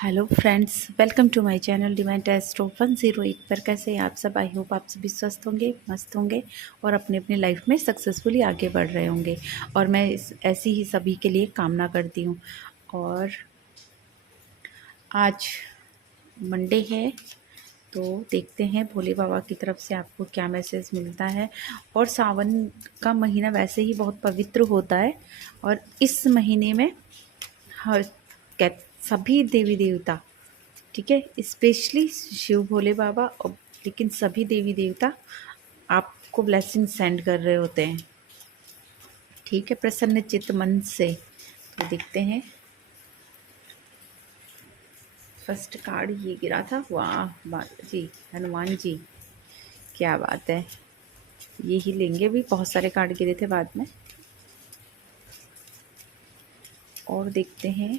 Hello friends, welcome to my channel divine testo 108 पर। कैसे हैं आप सब? आई होप आप सभी स्वस्थ होंगे, मस्त होंगे और अपने अपने लाइफ में सक्सेसफुली आगे बढ़ रहे होंगे। और मैं ऐसी ही सभी के लिए कामना करती हूँ। और आज मंडे है, तो देखते हैं भोले बाबा की तरफ से आपको क्या मैसेज मिलता है। और सावन का महीना वैसे ही बहुत पवित्र होता है, और इस महीने में हर सभी देवी देवता, ठीक है, स्पेशली शिव भोले बाबा और लेकिन सभी देवी देवता आपको ब्लेसिंग सेंड कर रहे होते हैं, ठीक है, प्रसन्न चित्त मन से। तो देखते हैं। फर्स्ट कार्ड ये गिरा था। वाह जी, हनुमान जी, क्या बात है। ये ही लेंगे, भी बहुत सारे कार्ड गिरे थे बाद में। और देखते हैं,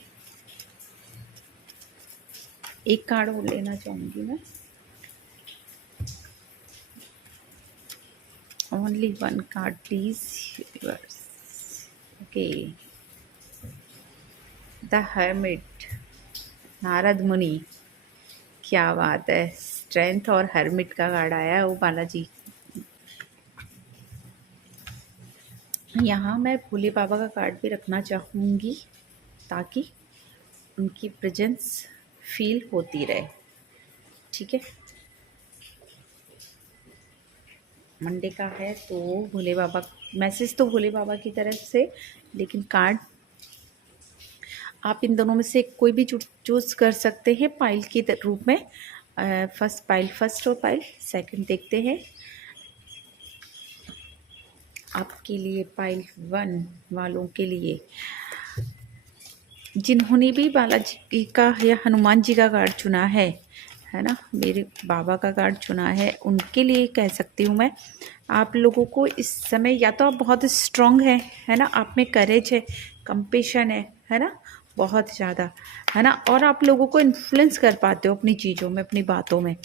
एक कार्ड और लेना चाहूँगी मैं। Only one card please. Okay, the hermit, Narad मुनि, क्या बात है। स्ट्रेंथ और हर्मिट का कार्ड आया है। ओ बालाजी, यहाँ मैं भोले बाबा का कार्ड भी रखना चाहूँगी ताकि उनकी प्रेजेंस फील होती रहे, ठीक है। मंडे का है तो भोले बाबा, मैसेज तो भोले बाबा की तरफ से, लेकिन कार्ड आप इन दोनों में से कोई भी चूज कर सकते हैं पाइल के रूप में। फर्स्ट पाइल फर्स्ट और पाइल सेकंड देखते हैं। आपके लिए पाइल 1 वालों के लिए, जिन्होंने भी बालाजी का या हनुमान जी का कार्ड चुना है ना, मेरे बाबा का कार्ड चुना है, उनके लिए कह सकती हूँ मैं, आप लोगों को इस समय या तो आप बहुत स्ट्रांग है ना, आप में करेज है, कंपेशन है ना, बहुत ज़्यादा, है ना, और आप लोगों को इन्फ्लुएंस कर पाते हो अपनी चीज़ों में, अपनी बातों में।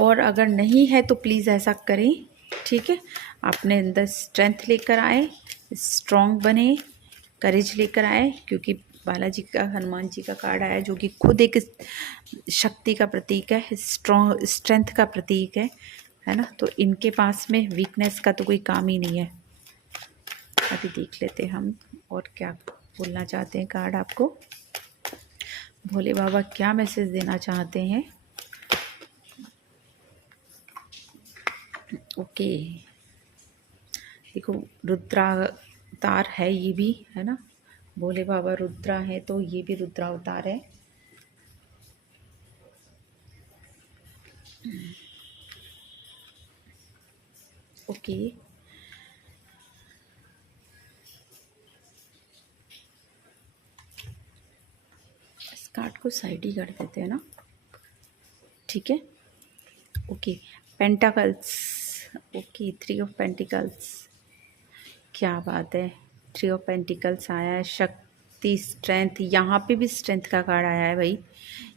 और अगर नहीं है तो प्लीज़ ऐसा करें, ठीक है। अपने अंदर स्ट्रेंथ लेकर आए, स्ट्रांग बने, करेज लेकर आए, क्योंकि बालाजी का, हनुमान जी का कार्ड आया जो कि खुद एक शक्ति का प्रतीक है, स्ट्रांग स्ट्रेंथ का प्रतीक है ना। तो इनके पास में वीकनेस का तो कोई काम ही नहीं है। अभी देख लेते हैं हम और क्या बोलना चाहते हैं कार्ड आपको। भोले बाबा क्या मैसेज देना चाहते हैं। ओके, देखो, रुद्रावतार है ये भी, है ना। भोले बाबा रुद्रा है तो ये भी रुद्रावतार है। ओके, इस कार्ड को साइड ही कर देते हैं ना, ठीक है। Okay, pentacles, okay, 3 of pentacles, क्या बात है। 3 ऑफ पेंटिकल्स आया है, शक्ति, स्ट्रेंथ, यहाँ पे भी स्ट्रेंथ का कार्ड आया है भाई।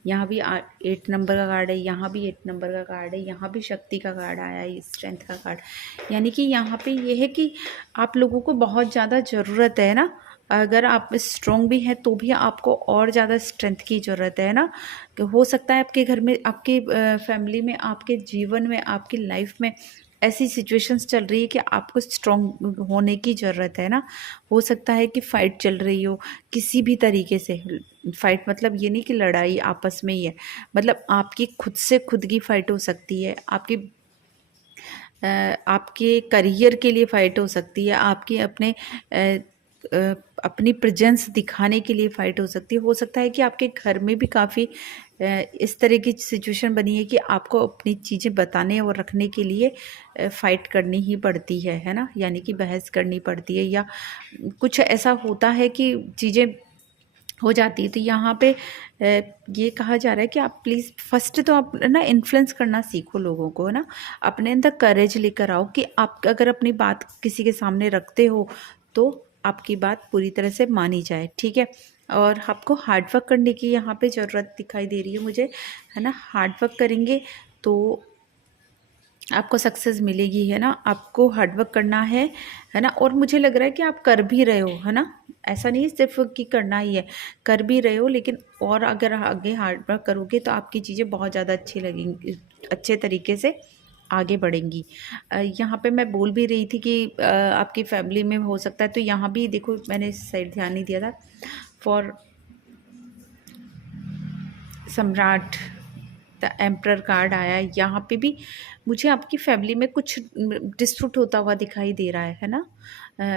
यहाँ भी 8 नंबर का कार्ड है, यहाँ भी 8 नंबर का कार्ड है, यहाँ भी शक्ति का कार्ड आया है, स्ट्रेंथ का कार्ड। यानी कि यहाँ पे ये है कि आप लोगों को बहुत ज़्यादा ज़रूरत है ना, अगर आप स्ट्रॉन्ग भी हैं तो भी आपको और ज़्यादा स्ट्रेंथ की ज़रूरत है ना। कि हो सकता है आपके घर में, आपके फैमिली में, आपके जीवन में, आपकी लाइफ में ऐसी सिचुएशंस चल रही है कि आपको स्ट्रॉन्ग होने की ज़रूरत है ना। हो सकता है कि फ़ाइट चल रही हो किसी भी तरीके से। फ़ाइट मतलब ये नहीं कि लड़ाई आपस में ही है, मतलब आपकी खुद से खुद की फ़ाइट हो सकती है, आपकी आपके करियर के लिए फ़ाइट हो सकती है, आपके अपने अपनी प्रेजेंस दिखाने के लिए फ़ाइट हो सकती है। हो सकता है कि आपके घर में भी काफ़ी इस तरह की सिचुएशन बनी है कि आपको अपनी चीज़ें बताने और रखने के लिए फ़ाइट करनी ही पड़ती है ना, यानी कि बहस करनी पड़ती है, या कुछ ऐसा होता है कि चीज़ें हो जाती है। तो यहाँ पे ये कहा जा रहा है कि आप प्लीज़ फर्स्ट तो आप ना इन्फ्लुएंस करना सीखो लोगों को, है ना। अपने अंदर करेज लेकर आओ कि आप अगर अपनी बात किसी के सामने रखते हो तो आपकी बात पूरी तरह से मानी जाए, ठीक है। और आपको हार्ड वर्क करने की यहाँ पे ज़रूरत दिखाई दे रही है मुझे, है ना। हार्ड वर्क करेंगे तो आपको सक्सेस मिलेगी, है ना। आपको हार्डवर्क करना है ना। और मुझे लग रहा है कि आप कर भी रहे हो, है ना। ऐसा नहीं सिर्फ कि करना ही है, कर भी रहे हो। लेकिन और अगर आगे हार्डवर्क करोगे तो आपकी चीज़ें बहुत ज़्यादा अच्छी लगेंगी, अच्छे तरीके से आगे बढ़ेंगी। यहाँ पे मैं बोल भी रही थी कि आपकी फैमिली में हो सकता है, तो यहाँ भी देखो मैंने इस साइड ध्यान नहीं दिया था। फॉर सम्राट द एम्प्रर कार्ड आया, यहाँ पे भी मुझे आपकी फैमिली में कुछ डिस्प्यूट होता हुआ दिखाई दे रहा है ना।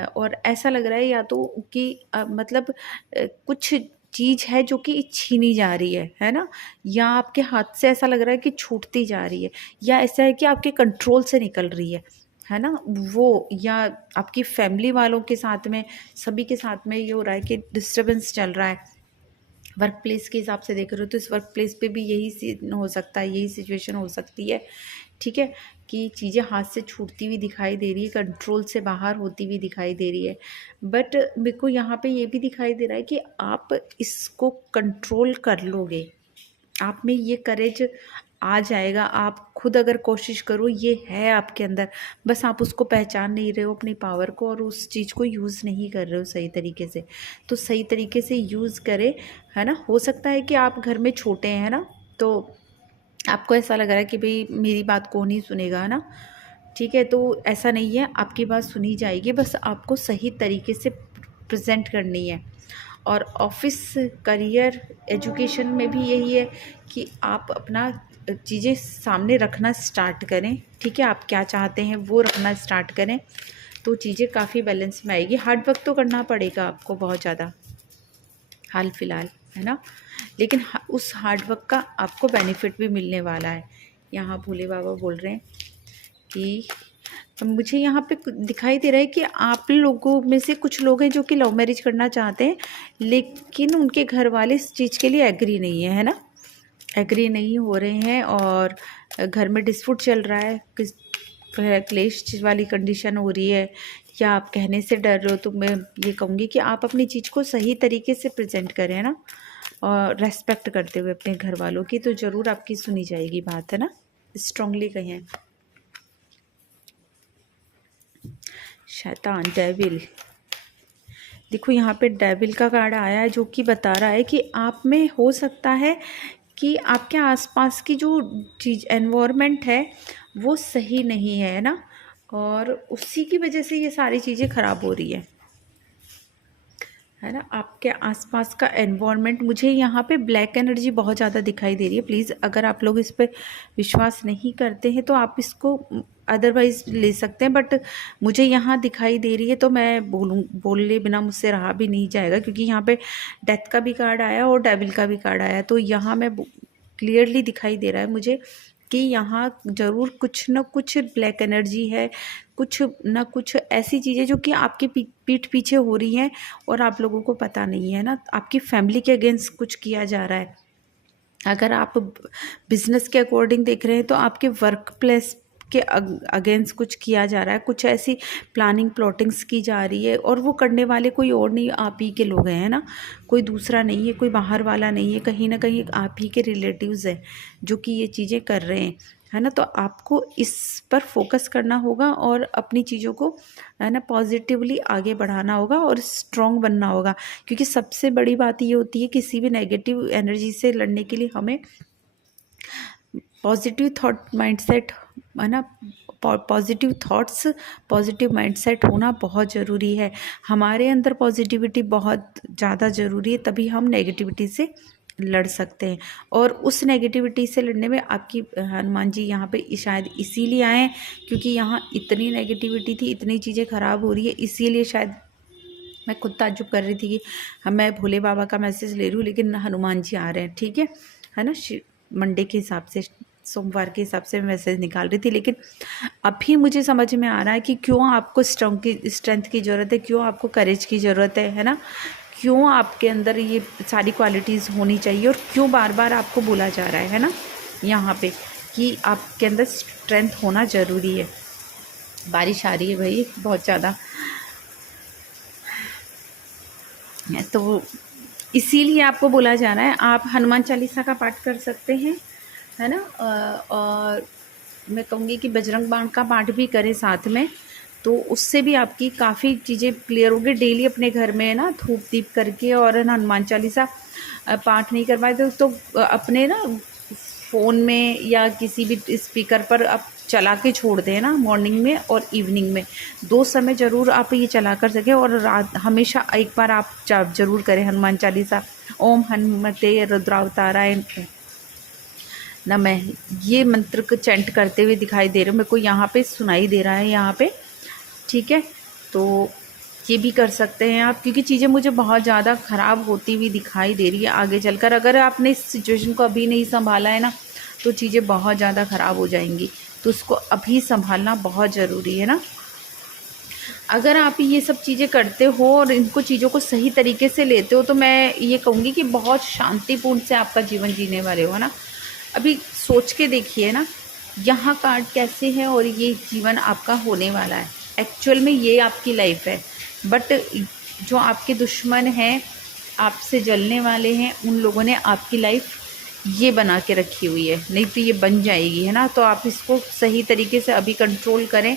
और ऐसा लग रहा है या तो कि मतलब कुछ चीज़ है जो कि छीनी जा रही है ना। या आपके हाथ से ऐसा लग रहा है कि छूटती जा रही है, या ऐसा है कि आपके कंट्रोल से निकल रही है ना वो। या आपकी फैमिली वालों के साथ में, सभी के साथ में ये हो रहा है कि डिस्टर्बेंस चल रहा है। वर्क प्लेस के हिसाब से देख रहे हो तो इस वर्क प्लेस पे भी यही सीन हो सकता है, यही सिचुएशन हो सकती है। ठीक है, कि चीज़ें हाथ से छूटती हुई दिखाई दे रही है, कंट्रोल से बाहर होती हुई दिखाई दे रही है। बट मेरे को यहाँ पे ये भी दिखाई दे रहा है कि आप इसको कंट्रोल कर लोगे, आप में ये करेज आ जाएगा। आप खुद अगर कोशिश करो, ये है आपके अंदर, बस आप उसको पहचान नहीं रहे हो अपनी पावर को, और उस चीज़ को यूज़ नहीं कर रहे हो सही तरीके से। तो सही तरीके से यूज़ करें, है ना। हो सकता है कि आप घर में छोटे हैं ना, तो आपको ऐसा लग रहा है कि भाई मेरी बात कौन ही सुनेगा, है ना। ठीक है, तो ऐसा नहीं है, आपकी बात सुनी जाएगी, बस आपको सही तरीके से प्रेजेंट करनी है। और ऑफिस, करियर, एजुकेशन में भी यही है कि आप अपना चीज़ें सामने रखना स्टार्ट करें। ठीक है, आप क्या चाहते हैं वो रखना स्टार्ट करें, तो चीज़ें काफ़ी बैलेंस में आएगी। हार्ड वर्क तो करना पड़ेगा आपको बहुत ज़्यादा हाल फिलहाल, है ना। लेकिन उस हार्ड वर्क का आपको बेनिफिट भी मिलने वाला है। यहाँ भोले बाबा बोल रहे हैं कि मुझे यहाँ पे दिखाई दे रहा है कि आप लोगों में से कुछ लोग हैं जो कि लव मैरिज करना चाहते हैं, लेकिन उनके घर वाले इस चीज़ के लिए एग्री नहीं है ना। एग्री नहीं हो रहे हैं और घर में डिस्प्यूट चल रहा है, क्लेश वाली कंडीशन हो रही है, या आप कहने से डर रहे हो। तो मैं ये कहूँगी कि आप अपनी चीज़ को सही तरीके से प्रेजेंट करें ना, और रेस्पेक्ट करते हुए अपने घर वालों की, तो ज़रूर आपकी सुनी जाएगी बात, है ना। स्ट्रांगली कहें। शैतान, डेविल, देखो यहाँ पे डेविल का कार्ड आया है, जो कि बता रहा है कि आप में हो सकता है कि आपके आसपास की जो चीज़ एनवायरनमेंट है वो सही नहीं है ना, और उसी की वजह से ये सारी चीज़ें ख़राब हो रही है ना। आपके आसपास का एनवायरनमेंट, मुझे यहाँ पे ब्लैक एनर्जी बहुत ज़्यादा दिखाई दे रही है। प्लीज़ अगर आप लोग इस पर विश्वास नहीं करते हैं तो आप इसको अदरवाइज़ ले सकते हैं, बट मुझे यहाँ दिखाई दे रही है, तो मैं बोले बिना मुझसे रहा भी नहीं जाएगा, क्योंकि यहाँ पे डेथ का भी कार्ड आया और डेविल का भी कार्ड आया। तो यहाँ मैं क्लियरली दिखाई दे रहा है मुझे कि यहाँ ज़रूर कुछ न कुछ ब्लैक एनर्जी है, कुछ ना कुछ ऐसी चीज़ें जो कि आपकी पीठ पीछे हो रही हैं और आप लोगों को पता नहीं है ना। आपकी फैमिली के अगेंस्ट कुछ किया जा रहा है। अगर आप बिजनेस के अकॉर्डिंग देख रहे हैं तो आपके वर्क प्लेस के अगेंस्ट कुछ किया जा रहा है, कुछ ऐसी प्लानिंग प्लॉटिंग्स की जा रही है, और वो करने वाले कोई और नहीं, आप ही के लोग हैं ना। कोई दूसरा नहीं है, कोई बाहर वाला नहीं है, कहीं ना कहीं आप ही के रिलेटिव्स हैं जो कि ये चीज़ें कर रहे हैं, है ना। तो आपको इस पर फोकस करना होगा और अपनी चीज़ों को, है ना, पॉजिटिवली आगे बढ़ाना होगा और स्ट्रॉन्ग बनना होगा। क्योंकि सबसे बड़ी बात ये होती है किसी भी नेगेटिव एनर्जी से लड़ने के लिए हमें पॉजिटिव थॉट माइंडसेट, है ना, पॉजिटिव थॉट्स, पॉजिटिव माइंडसेट होना बहुत ज़रूरी है। हमारे अंदर पॉजिटिविटी बहुत ज़्यादा ज़रूरी है, तभी हम नेगेटिविटी से लड़ सकते हैं। और उस नेगेटिविटी से लड़ने में आपकी हनुमान जी यहाँ पे शायद इसीलिए आए, क्योंकि यहाँ इतनी नेगेटिविटी थी, इतनी चीज़ें ख़राब हो रही है, इसीलिए शायद मैं खुद ताज्जुब कर रही थी कि मैं भोले बाबा का मैसेज ले रही हूँ लेकिन हनुमान जी आ रहे हैं। ठीक है ना। मंडे के हिसाब से, सोमवार के हिसाब से मैं मैसेज निकाल रही थी, लेकिन अभी मुझे समझ में आ रहा है कि क्यों आपको स्ट्रेंथ की ज़रूरत है, क्यों आपको करेज की ज़रूरत है ना। क्यों आपके अंदर ये सारी क्वालिटीज़ होनी चाहिए, और क्यों बार बार आपको बोला जा रहा है ना यहाँ पे कि आपके अंदर स्ट्रेंथ होना ज़रूरी है। बारिश आ रही है भाई बहुत ज़्यादा, तो इसीलिए आपको बोला जा रहा है आप हनुमान चालीसा का पाठ कर सकते हैं, है ना। और मैं कहूँगी कि बजरंग बाण का पाठ भी करें साथ में, तो उससे भी आपकी काफ़ी चीज़ें क्लियर होगी। डेली अपने घर में ना धूप दीप करके और है ना हनुमान चालीसा पाठ नहीं करवाए तो अपने ना फ़ोन में या किसी भी स्पीकर पर आप चला के छोड़ दें ना, मॉर्निंग में और इवनिंग में 2 समय ज़रूर आप ये चला कर सकें। और रात हमेशा एक बार आप जाप ज़रूर करें हनुमान चालीसा, ओम हनुमते रुद्रावताराय नमः, ये मंत्र को चैंट करते हुए दिखाई दे रहे हो, मेरे को यहाँ पे सुनाई दे रहा है यहाँ पे, ठीक है। तो ये भी कर सकते हैं आप, क्योंकि चीज़ें मुझे बहुत ज़्यादा ख़राब होती हुई दिखाई दे रही है आगे चलकर। अगर आपने इस सिचुएशन को अभी नहीं संभाला है ना, तो चीज़ें बहुत ज़्यादा ख़राब हो जाएंगी। तो उसको अभी संभालना बहुत ज़रूरी है ना। अगर आप ये सब चीज़ें करते हो और इनको चीज़ों को सही तरीके से लेते हो, तो मैं ये कहूँगी कि बहुत शांतिपूर्ण से आपका जीवन जीने वाले हो, है ना। अभी सोच के देखिए ना, यहाँ कार्ड कैसे है और ये जीवन आपका होने वाला है। एक्चुअल में ये आपकी लाइफ है, बट जो आपके दुश्मन हैं, आपसे जलने वाले हैं, उन लोगों ने आपकी लाइफ ये बना के रखी हुई है, नहीं तो ये बन जाएगी, है ना। तो आप इसको सही तरीके से अभी कंट्रोल करें,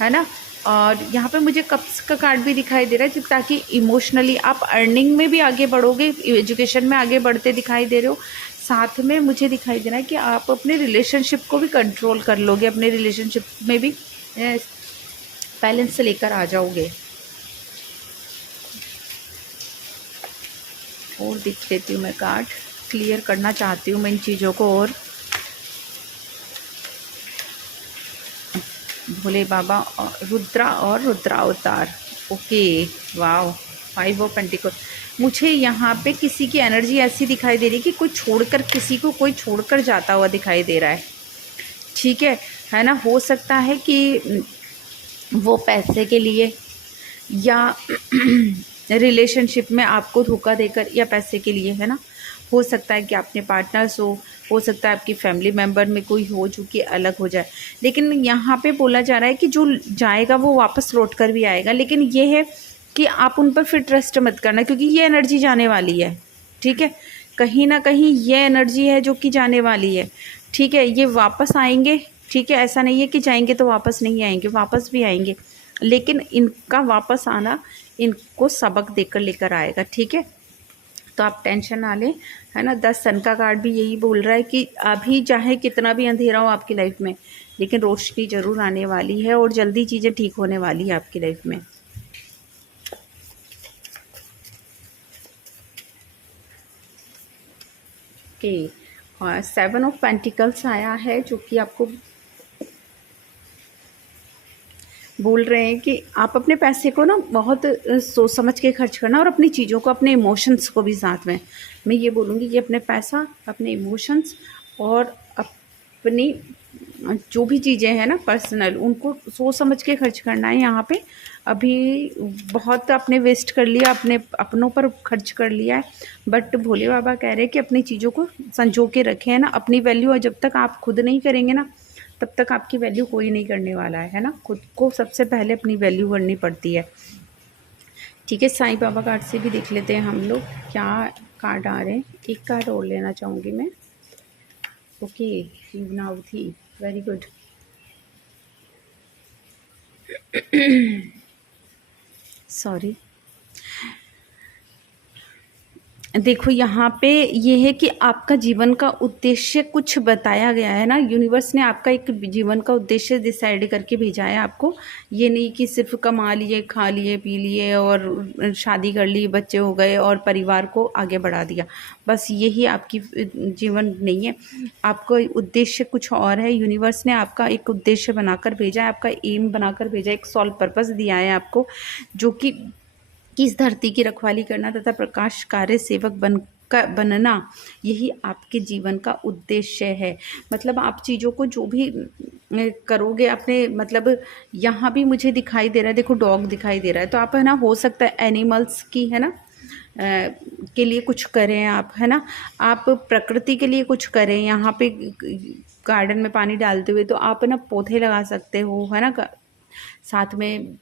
है ना। और यहाँ पे मुझे कप्स का कार्ड भी दिखाई दे रहा है, ताकि इमोशनली आप अर्निंग में भी आगे बढ़ोगे, एजुकेशन में आगे बढ़ते दिखाई दे रहे हो। साथ में मुझे दिखाई दे रहा है कि आप अपने रिलेशनशिप को भी कंट्रोल कर लोगे, अपने रिलेशनशिप में भी बैलेंस लेकर आ जाओगे। और दिख लेती हूँ मैं कार्ड, क्लियर करना चाहती हूँ मैं इन चीज़ों को। और भोले बाबा रुद्रा और रुद्रावतार, ओके, वाओ, 5 ऑफ पेंटिकल। मुझे यहाँ पे किसी की एनर्जी ऐसी दिखाई दे रही है कि कोई छोड़कर, किसी को कोई छोड़कर जाता हुआ दिखाई दे रहा है, ठीक है ना। हो सकता है कि वो पैसे के लिए या रिलेशनशिप में आपको धोखा देकर, या पैसे के लिए, है ना। हो सकता है कि आपने पार्टनर्स हो सकता है आपकी फैमिली मेम्बर में कोई हो जो कि अलग हो जाए। लेकिन यहाँ पे बोला जा रहा है कि जो जाएगा वो वापस लौट कर भी आएगा, लेकिन ये है कि आप उन पर फिर ट्रस्ट मत करना, क्योंकि ये एनर्जी जाने वाली है, ठीक है। कहीं ना कहीं ये एनर्जी है जो कि जाने वाली है, ठीक है। ये वापस आएंगे, ठीक है। ऐसा नहीं है कि जाएंगे तो वापस नहीं आएंगे, वापस भी आएंगे, लेकिन इनका वापस आना इनको सबक देकर लेकर आएगा, ठीक है। तो आप टेंशन ना लें, है ना। 10 सन का कार्ड भी यही बोल रहा है कि अभी चाहे कितना भी अंधेरा हो आपकी लाइफ में, लेकिन रोशनी ज़रूर आने वाली है और जल्दी चीज़ें ठीक होने वाली है आपकी लाइफ में। ओके, और 7 ऑफ पेंटिकल्स आया है, जो कि आपको बोल रहे हैं कि आप अपने पैसे को ना बहुत सोच समझ के खर्च करना, और अपनी चीज़ों को, अपने इमोशंस को भी साथ में। मैं ये बोलूँगी कि अपने पैसा, अपने इमोशंस और अपनी जो भी चीज़ें हैं ना पर्सनल, उनको सोच समझ के खर्च करना है। यहाँ पे अभी बहुत आपने वेस्ट कर लिया, अपने अपनों पर खर्च कर लिया है, बट भोले बाबा कह रहे हैं कि अपनी चीज़ों को संजो के रखें, है ना। अपनी वैल्यू, और जब तक आप खुद नहीं करेंगे ना, तब तक आपकी वैल्यू कोई नहीं करने वाला है ना। खुद को सबसे पहले अपनी वैल्यू करनी पड़ती है, ठीक है। साईं बाबा कार्ड से भी देख लेते हैं हम लोग क्या कार्ड आ रहे हैं। एक कार्ड और लेना चाहूँगी मैं, ओके, शिवनावथी, वेरी गुड। सॉरी, देखो यहाँ पे ये है कि आपका जीवन का उद्देश्य कुछ बताया गया है ना। यूनिवर्स ने आपका एक जीवन का उद्देश्य डिसाइड करके भेजा है आपको। ये नहीं कि सिर्फ कमा लिए, खा लिए, पी लिए और शादी कर ली, बच्चे हो गए और परिवार को आगे बढ़ा दिया, बस यही आपकी जीवन नहीं है। आपका उद्देश्य कुछ और है। यूनिवर्स ने आपका एक उद्देश्य बनाकर भेजा है, आपका एम बनाकर भेजा है, एक सॉल्व पर्पस दिया है आपको, जो कि इस धरती की रखवाली करना तथा प्रकाश कार्य सेवक बनना, यही आपके जीवन का उद्देश्य है। मतलब आप चीज़ों को जो भी करोगे अपने, मतलब यहाँ भी मुझे दिखाई दे रहा है, देखो डॉग दिखाई दे रहा है, तो आप, है ना, हो सकता है एनिमल्स की, है ना, के लिए कुछ करें आप, है ना। आप प्रकृति के लिए कुछ करें। यहाँ पे गार्डन में पानी डालते हुए तो आप, है ना, पौधे लगा सकते हो, है ना। साथ में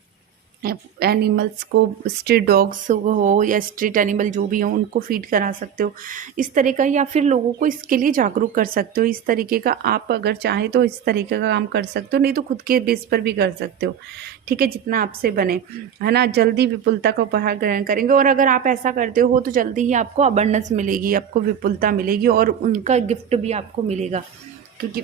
एनिमल्स को, स्ट्रीट डॉग्स हो या स्ट्रीट एनिमल जो भी हो उनको फीड करा सकते हो इस तरह का, या फिर लोगों को इसके लिए जागरूक कर सकते हो इस तरीके का। आप अगर चाहें तो इस तरीके का काम कर सकते हो, नहीं तो खुद के बेस पर भी कर सकते हो, ठीक है, जितना आपसे बने, है ना। जल्दी विपुलता का उपहार ग्रहण करेंगे, और अगर आप ऐसा करते हो तो जल्दी ही आपको अबंडेंस मिलेगी, आपको विपुलता मिलेगी, और उनका गिफ्ट भी आपको मिलेगा। क्योंकि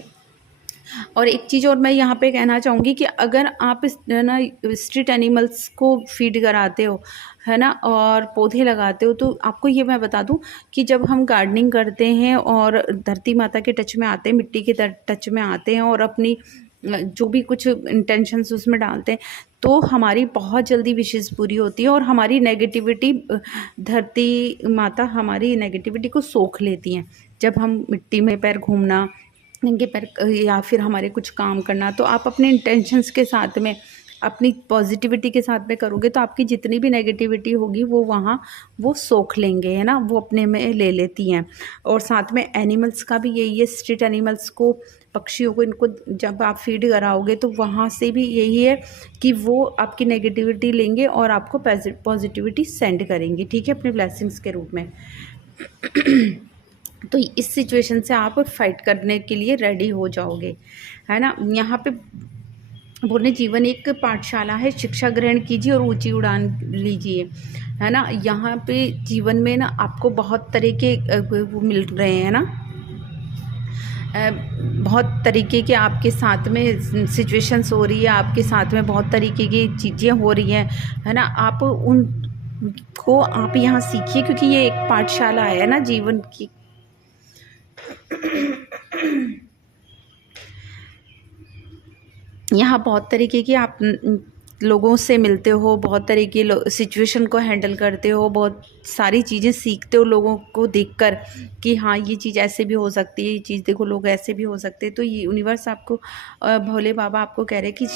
और एक चीज़ और मैं यहाँ पे कहना चाहूँगी कि अगर आप इस ना स्ट्रीट एनिमल्स को फीड कराते हो, है ना, और पौधे लगाते हो, तो आपको ये मैं बता दूँ कि जब हम गार्डनिंग करते हैं और धरती माता के टच में आते हैं, मिट्टी के टच में आते हैं, और अपनी जो भी कुछ इंटेंशंस उसमें डालते हैं, तो हमारी बहुत जल्दी विशेष पूरी होती है, और हमारी नेगेटिविटी, धरती माता हमारी नेगेटिविटी को सोख लेती हैं। जब हम मिट्टी में पैर घूमना, नंगे पैर या फिर हमारे कुछ काम करना, तो आप अपने इंटेंशंस के साथ में, अपनी पॉजिटिविटी के साथ में करोगे, तो आपकी जितनी भी नेगेटिविटी होगी वो वहाँ वो सोख लेंगे, है ना, वो अपने में ले लेती हैं। और साथ में एनिमल्स का भी यही है, स्ट्रीट एनिमल्स को, पक्षियों को, इनको जब आप फीड कराओगे तो वहाँ से भी यही है कि वो आपकी नेगेटिविटी लेंगे और आपको पॉजिटिविटी सेंड करेंगे, ठीक है, अपने ब्लेसिंग्स के रूप में। तो इस सिचुएशन से आप फाइट करने के लिए रेडी हो जाओगे, है ना। यहाँ पे बोलने, जीवन एक पाठशाला है, शिक्षा ग्रहण कीजिए और ऊंची उड़ान लीजिए, है ना। यहाँ पे जीवन में ना आपको बहुत तरह के वो मिल रहे हैं ना, बहुत तरीके के आपके साथ में सिचुएशंस हो रही है, आपके साथ में बहुत तरीके की चीज़ें हो रही हैं, है ना। आप उन को आप यहाँ सीखिए, क्योंकि ये एक पाठशाला है ना जीवन की। यहाँ बहुत तरीके की आप लोगों से मिलते हो, बहुत तरह की सिचुएशन को हैंडल करते हो, बहुत सारी चीज़ें सीखते हो लोगों को देखकर कि हाँ ये चीज़ ऐसे भी हो सकती है, ये चीज़ देखो लोग ऐसे भी हो सकते हैं। तो ये यूनिवर्स आपको, भोले बाबा आपको कह रहे हैं कि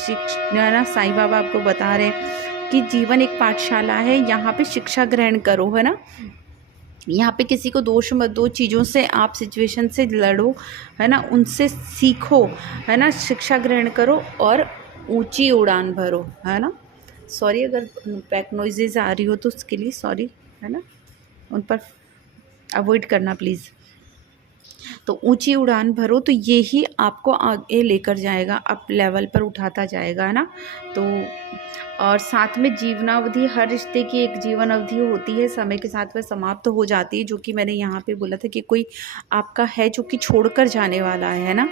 ना, साईं बाबा आपको बता रहे हैं कि जीवन एक पाठशाला है, यहाँ पे शिक्षा ग्रहण करो, है ना। यहाँ पे किसी को दोष मत दो, चीज़ों से आप सिचुएशन से लड़ो, है ना, उनसे सीखो, है ना, शिक्षा ग्रहण करो और ऊंची उड़ान भरो, है ना। सॉरी अगर बैक नॉइजेज आ रही हो तो उसके लिए सॉरी, है ना, उन पर अवॉइड करना प्लीज़। तो ऊंची उड़ान भरो, तो ये ही आपको आगे लेकर जाएगा, अप लेवल पर उठाता जाएगा, है ना। तो और साथ में जीवनावधि, हर रिश्ते की एक जीवन अवधि होती है, समय के साथ वह समाप्त हो जाती है, जो कि मैंने यहाँ पे बोला था कि कोई आपका है जो कि छोड़कर जाने वाला है ना,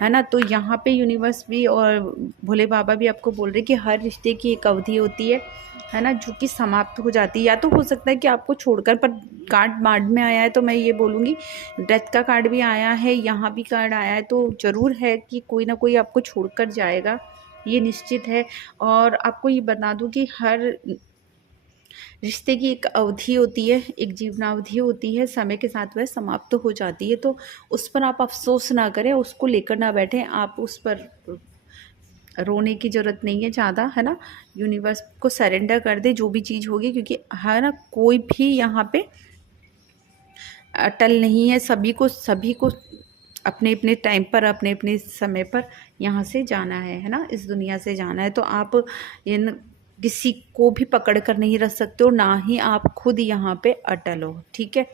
है ना। तो यहाँ पे यूनिवर्स भी और भोले बाबा भी आपको बोल रहे हैं कि हर रिश्ते की एक अवधि होती है ना, जो कि समाप्त हो जाती है। या तो हो सकता है कि आपको छोड़कर, पर कार्ड मार्ड में आया है तो मैं ये बोलूँगी, डेथ का कार्ड भी आया है, यहाँ भी कार्ड आया है, तो ज़रूर है कि कोई ना कोई आपको छोड़कर जाएगा, ये निश्चित है। और आपको ये बता दूँ कि हर रिश्ते की एक अवधि होती है, एक जीवनावधि होती है, समय के साथ वह समाप्त हो जाती है। तो उस पर आप अफसोस ना करें, उसको लेकर ना बैठें, आप उस पर रोने की ज़रूरत नहीं है ज़्यादा, है ना। यूनिवर्स को सरेंडर कर दे जो भी चीज़ होगी, क्योंकि है ना, कोई भी यहाँ पे अटल नहीं है, सभी को अपने अपने टाइम पर, अपने अपने समय पर यहाँ से जाना है ना, इस दुनिया से जाना है। तो आप इन किसी को भी पकड़ कर नहीं रख सकते हो, ना ही आप खुद यहाँ पे अटल हो, ठीक है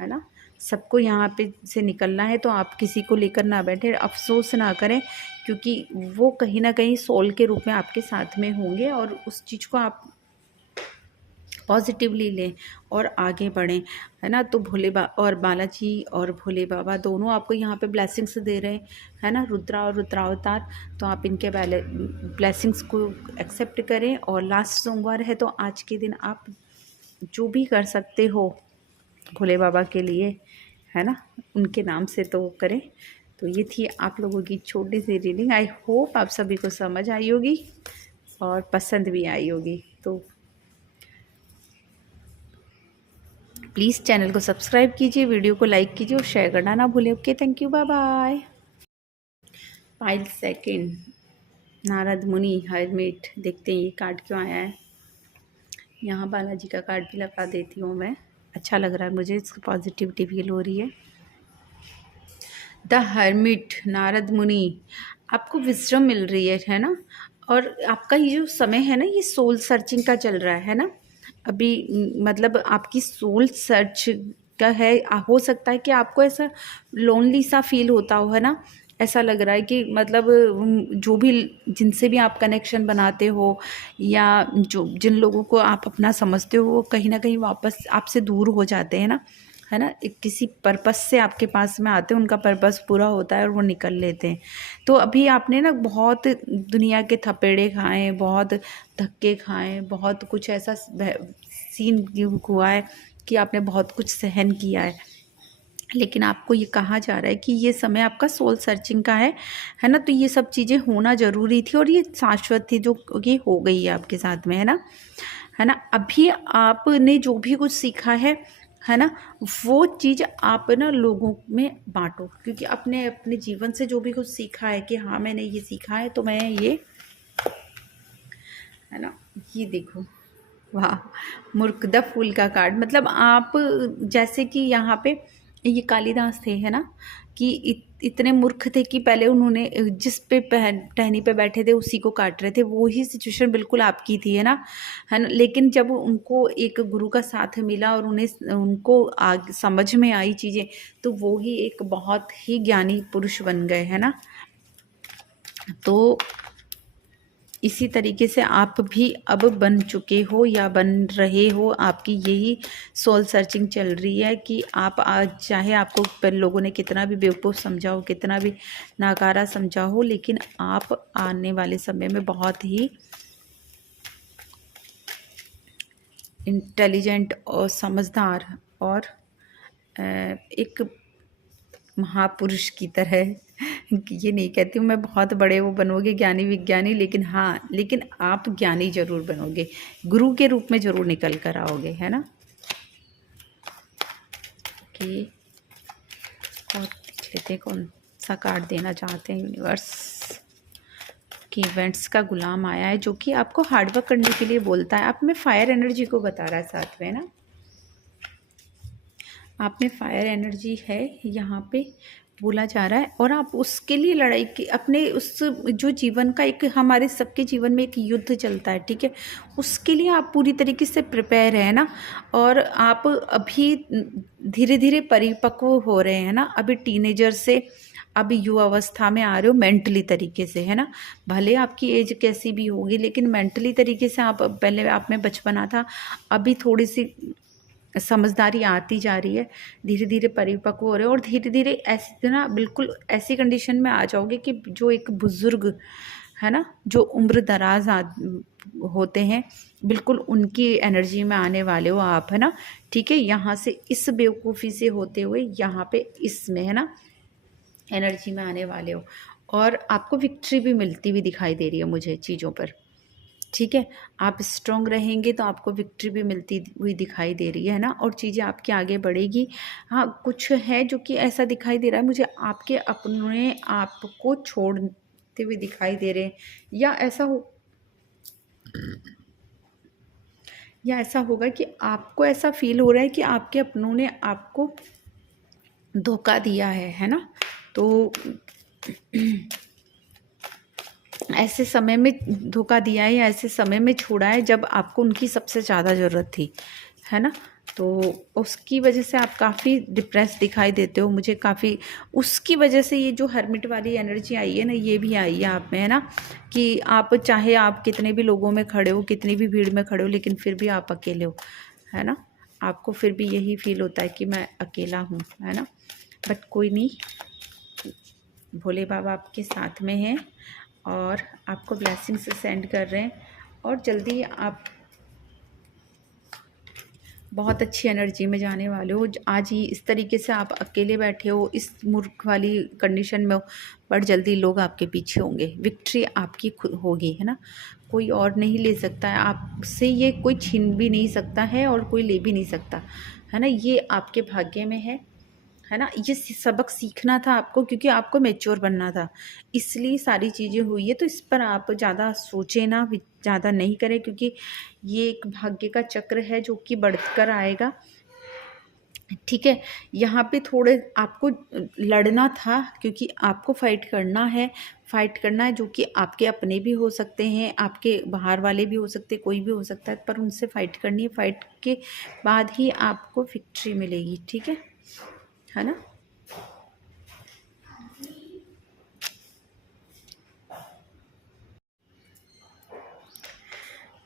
ना। सबको यहाँ पे से निकलना है, तो आप किसी को लेकर ना बैठे, अफसोस ना करें, क्योंकि वो कहीं ना कहीं सोल के रूप में आपके साथ में होंगे, और उस चीज़ को आप पॉजिटिवली लें और आगे बढ़ें, है ना। तो और बालाजी और भोले बाबा दोनों आपको यहाँ पे ब्लेसिंग्स दे रहे हैं, है ना, रुद्रा और रुद्रावतार। तो आप इनके ब्लेसिंग्स को एक्सेप्ट करें। और लास्ट सोमवार है, तो आज के दिन आप जो भी कर सकते हो भोले बाबा के लिए, है ना, उनके नाम से तो करें। तो ये थी आप लोगों की छोटी सी रीडिंग। आई होप आप सभी को समझ आई होगी और पसंद भी आई होगी। तो प्लीज़ चैनल को सब्सक्राइब कीजिए, वीडियो को लाइक कीजिए और शेयर करना ना भूलें। Okay, thank you, bye bye. पाइल सेकंड, नारद मुनि हरमिट। देखते हैं ये कार्ड क्यों आया है। यहाँ बालाजी का कार्ड भी लगा देती हूँ मैं, अच्छा लग रहा है मुझे, इसकी पॉजिटिविटी फील हो रही है। द हरमिट, नारद मुनि, आपको विजडम मिल रही है ना। और आपका ये जो समय है ना, ये सोल सर्चिंग का चल रहा है ना अभी। मतलब आपकी सोल सर्च का है। हो सकता है कि आपको ऐसा लोनली सा फील होता हो, है ना। ऐसा लग रहा है कि मतलब जो भी जिनसे भी आप कनेक्शन बनाते हो या जो जिन लोगों को आप अपना समझते हो, वो कहीं ना कहीं वापस आपसे दूर हो जाते हैं ना, है ना। किसी पर्पस से आपके पास में आते हैं, उनका पर्पस पूरा होता है और वो निकल लेते हैं। तो अभी आपने ना बहुत दुनिया के थपेड़े खाए, बहुत धक्के खाए, बहुत कुछ ऐसा सीन हुआ है कि आपने बहुत कुछ सहन किया है। लेकिन आपको ये कहा जा रहा है कि ये समय आपका सोल सर्चिंग का है ना। तो ये सब चीज़ें होना ज़रूरी थी और ये शाश्वत थी, जो ये हो गई है आपके साथ में, है ना। अभी आपने जो भी कुछ सीखा है ना, वो चीज़ आप ना लोगों में बांटो, क्योंकि अपने अपने जीवन से जो भी कुछ सीखा है कि हाँ मैंने ये सीखा है, तो मैं ये, है ना। ये देखो, वाह, मुर्कदा फूल का कार्ड। मतलब आप जैसे कि यहाँ पे ये कालिदास थे, है ना, कि इतने मूर्ख थे कि पहले उन्होंने जिस पे टहनी पे बैठे थे उसी को काट रहे थे। वो ही सिचुएशन बिल्कुल आपकी थी, है ना। लेकिन जब उनको एक गुरु का साथ मिला और उन्हें उनको समझ में आई चीज़ें, तो वो ही एक बहुत ही ज्ञानी पुरुष बन गए, है ना। तो इसी तरीके से आप भी अब बन चुके हो या बन रहे हो। आपकी यही सोल सर्चिंग चल रही है कि आप आज, चाहे आपको लोगों ने कितना भी बेवकूफ़ समझा हो, कितना भी नाकारा समझा हो, लेकिन आप आने वाले समय में बहुत ही इंटेलिजेंट और समझदार और एक महापुरुष की तरह, ये नहीं कहती हूँ मैं बहुत बड़े वो बनोगे ज्ञानी विज्ञानी, लेकिन हाँ, लेकिन आप ज्ञानी जरूर बनोगे, गुरु के रूप में जरूर निकल कर आओगे, है ना। कि और देख लेते हैं कौन सा कार्ड देना चाहते हैं यूनिवर्स। कि इवेंट्स का गुलाम आया है, जो कि आपको हार्डवर्क करने के लिए बोलता है। आप में फायर एनर्जी को बता रहा है साथ में ना, आप में फायर एनर्जी है यहाँ पे बोला जा रहा है। और आप उसके लिए लड़ाई की अपने उस जो जीवन का एक, हमारे सबके जीवन में एक युद्ध चलता है, ठीक है, उसके लिए आप पूरी तरीके से प्रिपेयर है ना। और आप अभी धीरे धीरे परिपक्व हो रहे हैं ना, अभी टीनेजर से अभी युवा अवस्था में आ रहे हो मेंटली तरीके से, है ना। भले आपकी एज कैसी भी होगी, लेकिन मेंटली तरीके से आप, पहले आप में बचपना था, अभी थोड़ी सी समझदारी आती जा रही है, धीरे धीरे परिपक्व हो रहे हो। और धीरे धीरे ऐसी ना बिल्कुल ऐसी कंडीशन में आ जाओगे कि जो एक बुजुर्ग, है ना, जो उम्र दराज होते हैं, बिल्कुल उनकी एनर्जी में आने वाले हो आप, है ना। ठीक है, यहाँ से इस बेवकूफ़ी से होते हुए यहाँ पे इसमें, है ना, एनर्जी में आने वाले हो। और आपको विक्ट्री भी मिलती हुई दिखाई दे रही है मुझे चीज़ों पर, ठीक है। आप स्ट्रॉन्ग रहेंगे तो आपको विक्ट्री भी मिलती हुई दिखाई दे रही है ना, और चीज़ें आपके आगे बढ़ेगी। हाँ, कुछ है जो कि ऐसा दिखाई दे रहा है मुझे, आपके अपने आपको छोड़ते हुए दिखाई दे रहे हैं, या ऐसा होगा कि आपको ऐसा फील हो रहा है कि आपके अपनों ने आपको धोखा दिया है ना। तो ऐसे समय में धोखा दिया है या ऐसे समय में छोड़ा है जब आपको उनकी सबसे ज़्यादा ज़रूरत थी, है ना। तो उसकी वजह से आप काफ़ी डिप्रेस दिखाई देते हो मुझे, काफ़ी उसकी वजह से ये जो हर्मिट वाली एनर्जी आई है ना, ये भी आई है आप में, है ना। कि आप चाहे आप कितने भी लोगों में खड़े हो, कितनी भी भीड़ में खड़े हो, लेकिन फिर भी आप अकेले हो, है ना। आपको फिर भी यही फील होता है कि मैं अकेला हूँ, है ना। बट कोई नहीं, भोले बाबा आपके साथ में हैं और आपको ब्लेसिंग्स सेंड कर रहे हैं। और जल्दी आप बहुत अच्छी एनर्जी में जाने वाले हो। आज ही इस तरीके से आप अकेले बैठे हो, इस मूर्ख वाली कंडीशन में हो, बट जल्दी लोग आपके पीछे होंगे, विक्ट्री आपकी खुद होगी, है ना। कोई और नहीं ले सकता है आपसे, ये कोई छीन भी नहीं सकता है और कोई ले भी नहीं सकता, है ना। ये आपके भाग्य में है ना। ये सबक सीखना था आपको, क्योंकि आपको मैच्योर बनना था, इसलिए सारी चीज़ें हुई है। तो इस पर आप ज़्यादा सोचें ना, ज़्यादा नहीं करें, क्योंकि ये एक भाग्य का चक्र है जो कि बढ़कर आएगा। ठीक है। यहाँ पे थोड़े आपको लड़ना था, क्योंकि आपको फाइट करना है। फाइट करना है, जो कि आपके अपने भी हो सकते हैं, आपके बाहर वाले भी हो सकते हैं, कोई भी हो सकता है, पर उनसे फाइट करनी है। फाइट के बाद ही आपको विक्ट्री मिलेगी, ठीक है ना।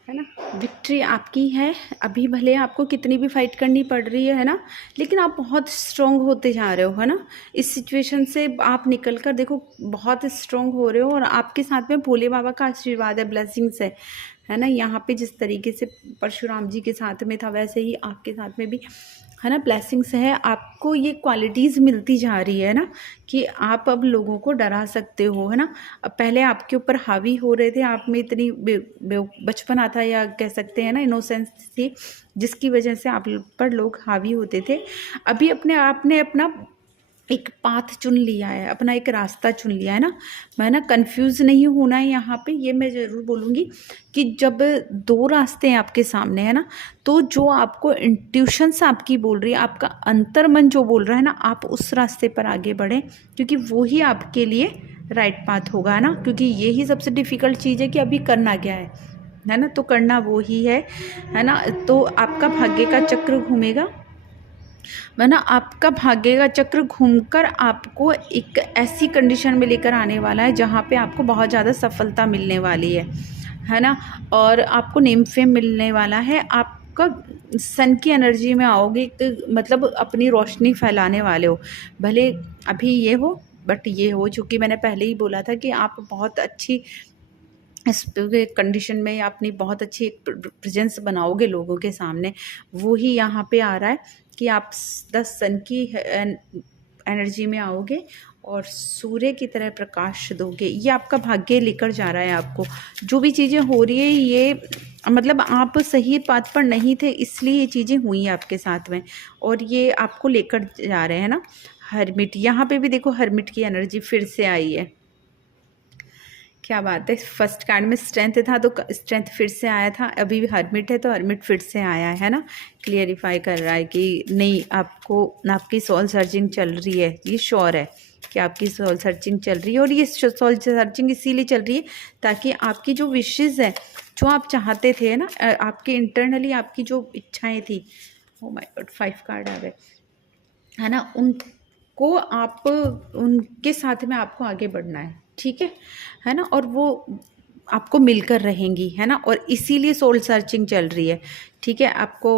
है ना, विक्ट्री आपकी है। अभी भले आपको कितनी भी फाइट करनी पड़ रही है ना, लेकिन आप बहुत स्ट्रांग होते जा रहे हो, है ना। इस सिचुएशन से आप निकल कर देखो, बहुत स्ट्रांग हो रहे हो, और आपके साथ में भोले बाबा का आशीर्वाद है, ब्लेसिंग्स है ना। यहाँ पे जिस तरीके से परशुराम जी के साथ में था, वैसे ही आपके साथ में भी, है ना, ब्लेसिंग्स है। आपको ये क्वालिटीज़ मिलती जा रही है ना, कि आप अब लोगों को डरा सकते हो, है ना। अब पहले आपके ऊपर हावी हो रहे थे, आप में इतनी बचपना था, या कह सकते हैं ना इनोसेंस थी, जिसकी वजह से आप पर लोग हावी होते थे। अभी अपने आपने अपना एक पाथ चुन लिया है, अपना एक रास्ता चुन लिया है ना। मैं ना कंफ्यूज नहीं होना है यहाँ पे, ये मैं ज़रूर बोलूँगी कि जब दो रास्ते हैं आपके सामने, है ना, तो जो आपको इंट्यूशंस आपकी बोल रही है, आपका अंतर्मन जो बोल रहा है ना, आप उस रास्ते पर आगे बढ़ें, क्योंकि वो ही आपके लिए राइट पाथ होगा, है ना। क्योंकि यही सबसे डिफ़िकल्ट चीज़ है कि अभी करना क्या है ना। तो करना वो ही है ना। तो आपका भाग्य का चक्र घूमेगा, वरना आपका भाग्य का चक्र घूमकर आपको एक ऐसी कंडीशन में लेकर आने वाला है जहाँ पे आपको बहुत ज़्यादा सफलता मिलने वाली है ना। और आपको नेम फेम मिलने वाला है। आपका सन की एनर्जी में आओगे, तो मतलब अपनी रोशनी फैलाने वाले हो। भले अभी ये हो, बट ये हो, चूँकि मैंने पहले ही बोला था कि आप बहुत अच्छी इस कंडीशन में अपनी बहुत अच्छी एक प्रेजेंस बनाओगे लोगों के सामने। वो ही यहाँ पे आ रहा है कि आप 10 सन की एनर्जी में आओगे और सूर्य की तरह प्रकाश दोगे। ये आपका भाग्य लेकर जा रहा है आपको। जो भी चीज़ें हो रही है, ये मतलब आप सही पाथ पर नहीं थे, इसलिए ये चीज़ें हुई आपके साथ में, और ये आपको लेकर जा रहे हैं ना। हरमिट, यहाँ पे भी देखो हरमिट की एनर्जी फिर से आई है। क्या बात है। फर्स्ट कार्ड में स्ट्रेंथ था, तो स्ट्रेंथ फिर से आया था। अभी भी हरमिट है, तो हरमिट फिर से आया है ना। क्लियरिफाई कर रहा है कि नहीं, आपको आपकी सोल सर्चिंग चल रही है। ये श्योर है कि आपकी सोल सर्चिंग चल रही है, और ये सोल सर्चिंग इसीलिए चल रही है ताकि आपकी जो विशेज़ है, जो आप चाहते थे ना, आपके इंटरनली आपकी जो इच्छाएँ थी, ओ माय गॉड 5 कार्ड आ गए, है ना, उनको आप उनके साथ में आपको आगे बढ़ना है, ठीक है ना। और वो आपको मिलकर रहेंगी, है ना। और इसीलिए सोल सर्चिंग चल रही है, ठीक है। आपको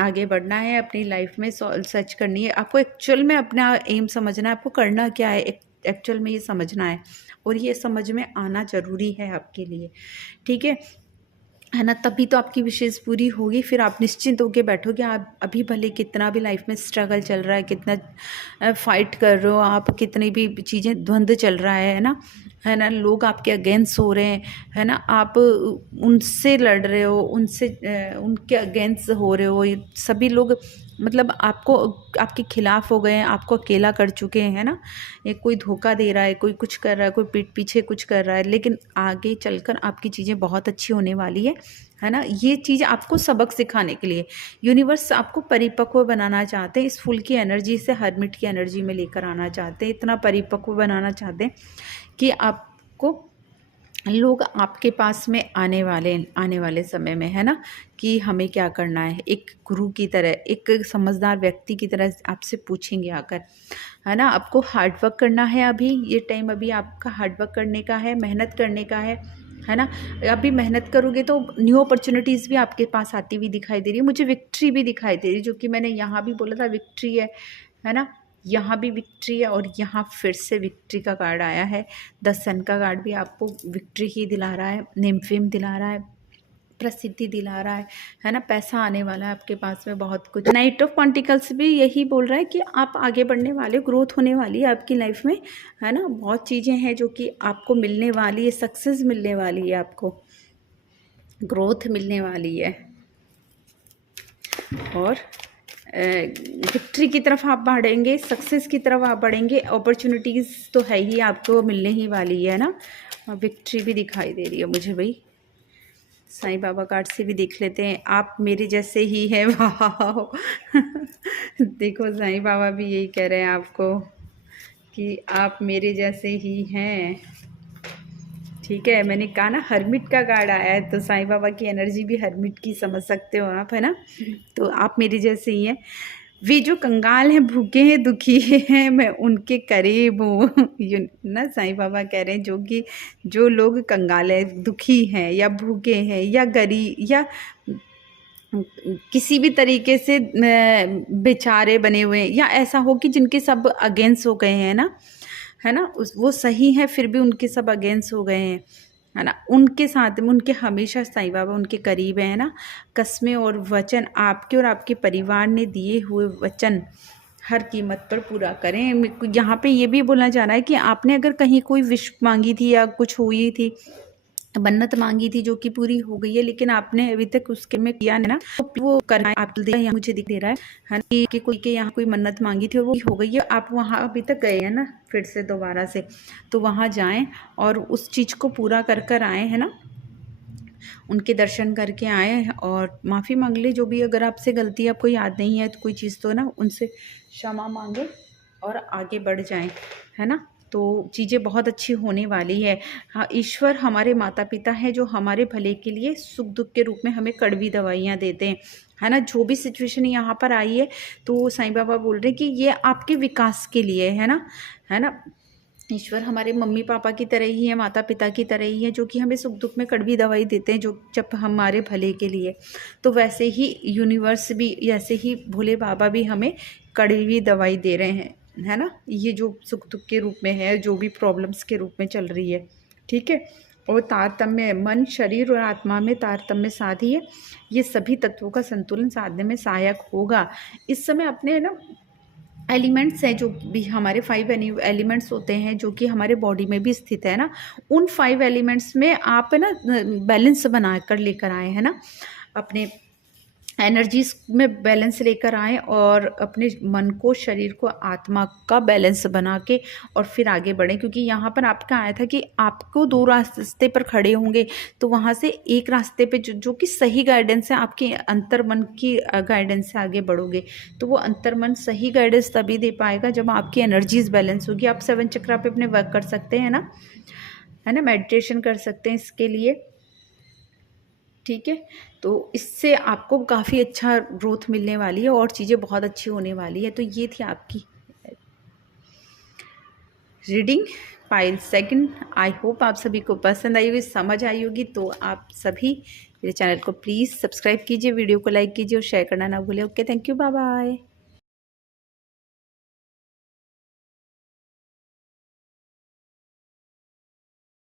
आगे बढ़ना है, अपनी लाइफ में सोल सर्च करनी है। आपको एक्चुअल में अपना एम समझना है, आपको करना क्या है एक्चुअल में, ये समझना है, और ये समझ में आना ज़रूरी है आपके लिए, ठीक है ना। तभी तो आपकी विशेष पूरी होगी। फिर आप निश्चिंत होकर बैठोगे। आप अभी भले कितना भी लाइफ में स्ट्रगल चल रहा है, कितना फाइट कर रहे हो आप, कितनी भी चीज़ें द्वंद्व चल रहा है ना, लोग आपके अगेंस्ट हो रहे हैं, है ना, आप उनसे लड़ रहे हो, उनसे उनके अगेंस्ट हो रहे हो। ये सभी लोग मतलब आपको आपके खिलाफ हो गए हैं, आपको अकेला कर चुके हैं, है ना। ये कोई धोखा दे रहा है, कोई कुछ कर रहा है, कोई पीठ पीछे कुछ कर रहा है, लेकिन आगे चलकर आपकी चीज़ें बहुत अच्छी होने वाली है ना। ये चीज़ आपको सबक सिखाने के लिए यूनिवर्स आपको परिपक्व बनाना चाहते हैं। इस फूल की एनर्जी से हरमिट की एनर्जी में लेकर आना चाहते हैं, इतना परिपक्व बनाना चाहते हैं कि आपको लोग आपके पास में आने वाले समय में, है ना, कि हमें क्या करना है, एक गुरु की तरह, एक समझदार व्यक्ति की तरह आपसे पूछेंगे आकर, है ना। आपको हार्ड वर्क करना है। अभी ये टाइम अभी आपका हार्ड वर्क करने का है, मेहनत करने का है ना। अभी मेहनत करोगे तो न्यू अपॉर्चुनिटीज़ भी आपके पास आती हुई दिखाई दे रही है। मुझे विक्ट्री भी दिखाई दे रही है, जो कि मैंने यहाँ भी बोला था विक्ट्री है ना। यहाँ भी विक्ट्री है, और यहाँ फिर से विक्ट्री का कार्ड आया है। 10 सन का कार्ड भी आपको विक्ट्री ही दिला रहा है, नेम फेम दिला रहा है, प्रसिद्धि दिला रहा है ना। पैसा आने वाला है आपके पास में, बहुत कुछ। नाइट ऑफ पेंटिकल्स भी यही बोल रहा है कि आप आगे बढ़ने वाले, ग्रोथ होने वाली है आपकी लाइफ में, है ना। बहुत चीज़ें हैं जो कि आपको मिलने वाली है, सक्सेस मिलने वाली है, आपको ग्रोथ मिलने वाली है, और विक्ट्री की तरफ आप बढ़ेंगे, सक्सेस की तरफ आप बढ़ेंगे। अपॉर्चुनिटीज़ तो है ही, आपको मिलने ही वाली है ना। विक्ट्री भी दिखाई दे रही है मुझे भाई। साईं बाबा कार्ड से भी देख लेते हैं। आप मेरे जैसे ही हैं, वाह देखो साईं बाबा भी यही कह रहे हैं आपको कि आप मेरे जैसे ही हैं। ठीक है, मैंने कहा ना हरमिट का कार्ड आया है, तो साईं बाबा की एनर्जी भी हरमिट की समझ सकते हो आप, है ना। तो आप मेरे जैसे ही हैं। वे जो कंगाल हैं, भूखे हैं, दुखी हैं, मैं उनके करीब हूँ ये ना साईं बाबा कह रहे हैं, जो लोग कंगाल है, दुखी हैं या भूखे हैं या गरीब या किसी भी तरीके से बेचारे बने हुए हैं, या ऐसा हो कि जिनके सब अगेंस्ट हो गए हैं ना, है ना, उस वो सही है फिर भी उनके सब अगेंस्ट हो गए हैं, है ना, उनके साथ में उनके हमेशा साईं बाबा उनके करीब है ना। कस्में और वचन आपके और आपके परिवार ने दिए हुए वचन हर कीमत पर पूरा करें। यहाँ पे ये भी बोलना चाह रहा है कि आपने अगर कहीं कोई विश मांगी थी या कुछ हुई थी, मन्नत मांगी थी जो कि पूरी हो गई है, लेकिन आपने अभी तक उसके में किया ना, तो वो करना है आप यहाँ मुझे दिख दे रहा है ना, कि कोई के यहाँ कोई मन्नत मांगी थी और वो हो गई है। आप वहाँ अभी तक गए हैं ना फिर से दोबारा से, तो वहाँ जाएं और उस चीज़ को पूरा कर कर आए, है ना, उनके दर्शन करके आए और माफ़ी मांग ले जो भी अगर आपसे गलती आपको याद नहीं है तो कोई चीज़, तो ना उनसे क्षमा मांगे और आगे बढ़ जाएं, है ना। तो चीज़ें बहुत अच्छी होने वाली है। हाँ, ईश्वर हमारे माता पिता हैं जो हमारे भले के लिए सुख दुख के रूप में हमें कड़वी दवाइयाँ देते हैं, है ना। जो भी सिचुएशन यहाँ पर आई है तो साईं बाबा बोल रहे हैं कि ये आपके विकास के लिए है ना, है ना। ईश्वर हमारे मम्मी पापा की तरह ही है, माता पिता की तरह ही है, जो कि हमें सुख दुख में कड़वी दवाई देते हैं, जो जब हमारे भले के लिए। तो वैसे ही यूनिवर्स भी, ऐसे ही भोले बाबा भी हमें कड़वी दवाई दे रहे हैं, है ना। ये जो सुख दुख के रूप में है, जो भी प्रॉब्लम्स के रूप में चल रही है, ठीक है। और तारतम्य, मन शरीर और आत्मा में तारतम्य साधिए, ये सभी तत्वों का संतुलन साधने में सहायक होगा। इस समय अपने ना एलिमेंट्स हैं जो भी हमारे 5 एलिमेंट्स होते हैं जो कि हमारे बॉडी में भी स्थित है ना, उन 5 एलिमेंट्स में आप ना बैलेंस बना कर लेकर आए, है ना, अपने एनर्जीज में बैलेंस लेकर आए और अपने मन को, शरीर को, आत्मा का बैलेंस बना के और फिर आगे बढ़ें। क्योंकि यहाँ पर आपका आया था कि आपको 2 रास्ते पर खड़े होंगे, तो वहाँ से एक रास्ते पे जो कि सही गाइडेंस है, आपके अंतर्मन की गाइडेंस से आगे बढ़ोगे। तो वो अंतर्मन सही गाइडेंस तभी दे पाएगा जब आपकी एनर्जीज बैलेंस होगी। आप 7 चक्रा पे अपने वर्क कर सकते हैं ना, है ना, मेडिटेशन कर सकते हैं इसके लिए, ठीक है। तो इससे आपको काफ़ी अच्छा ग्रोथ मिलने वाली है और चीज़ें बहुत अच्छी होने वाली है। तो ये थी आपकी reading pile second. I hope आप सभी को पसंद आई होगी, समझ आई होगी। तो आप सभी मेरे चैनल को प्लीज़ सब्सक्राइब कीजिए, वीडियो को लाइक कीजिए और शेयर करना ना भूलें। Okay, thank you, bye bye.